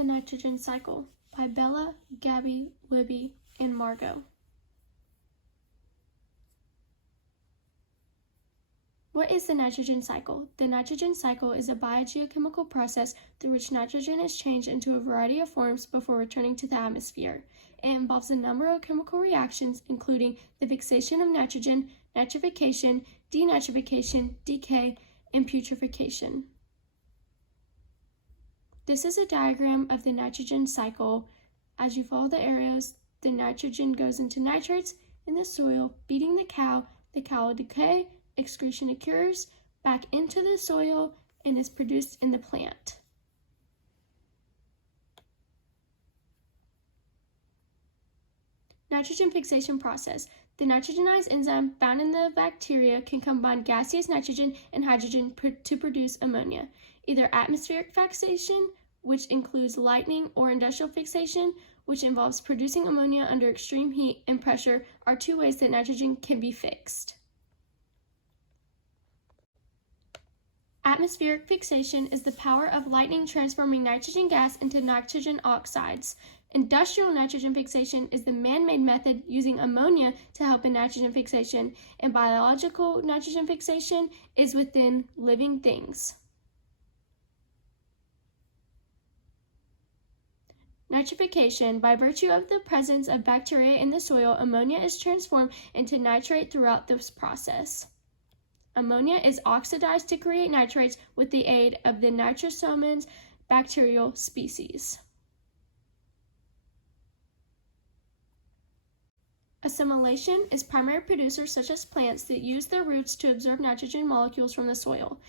The Nitrogen Cycle by Bella, Gabby, Libby, and Margot. What is the nitrogen cycle? The nitrogen cycle is a biogeochemical process through which nitrogen is changed into a variety of forms before returning to the atmosphere. It involves a number of chemical reactions, including the fixation of nitrogen, nitrification, denitrification, decay, and putrefaction. This is a diagram of the nitrogen cycle. As you follow the arrows, the nitrogen goes into nitrates in the soil, feeding the cow will decay, excretion occurs, back into the soil, and is produced in the plant. Nitrogen fixation process. The nitrogenase enzyme found in the bacteria can combine gaseous nitrogen and hydrogen to produce ammonia. Either atmospheric fixation, which includes lightning, or industrial fixation, which involves producing ammonia under extreme heat and pressure, are two ways that nitrogen can be fixed. Atmospheric fixation is the power of lightning transforming nitrogen gas into nitrogen oxides. Industrial nitrogen fixation is the man-made method using ammonia to help in nitrogen fixation, and biological nitrogen fixation is within living things. Nitrification. By virtue of the presence of bacteria in the soil, ammonia is transformed into nitrate throughout this process. Ammonia is oxidized to create nitrates with the aid of the Nitrosomonas bacterial species. Assimilation is primary producers such as plants that use their roots to absorb nitrogen molecules from the soil.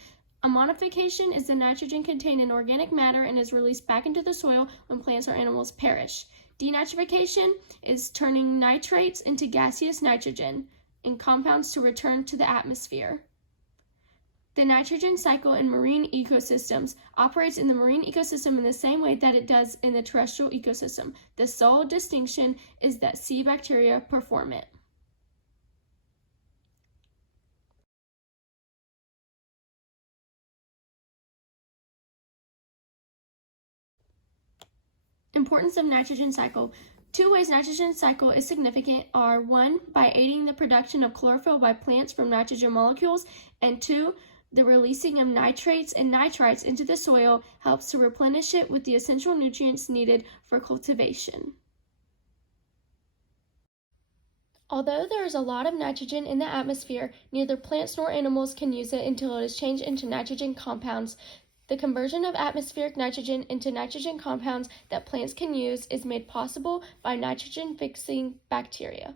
Ammonification is the nitrogen contained in organic matter and is released back into the soil when plants or animals perish. Denitrification is turning nitrates into gaseous nitrogen and compounds to return to the atmosphere. The nitrogen cycle in marine ecosystems operates in the marine ecosystem in the same way that it does in the terrestrial ecosystem. The sole distinction is that sea bacteria perform it. Importance of nitrogen cycle. Two ways nitrogen cycle is significant are 1. By aiding the production of chlorophyll by plants from nitrogen molecules, and 2. The releasing of nitrates and nitrites into the soil helps to replenish it with the essential nutrients needed for cultivation. Although there is a lot of nitrogen in the atmosphere, neither plants nor animals can use it until it is changed into nitrogen compounds. The conversion of atmospheric nitrogen into nitrogen compounds that plants can use is made possible by nitrogen-fixing bacteria.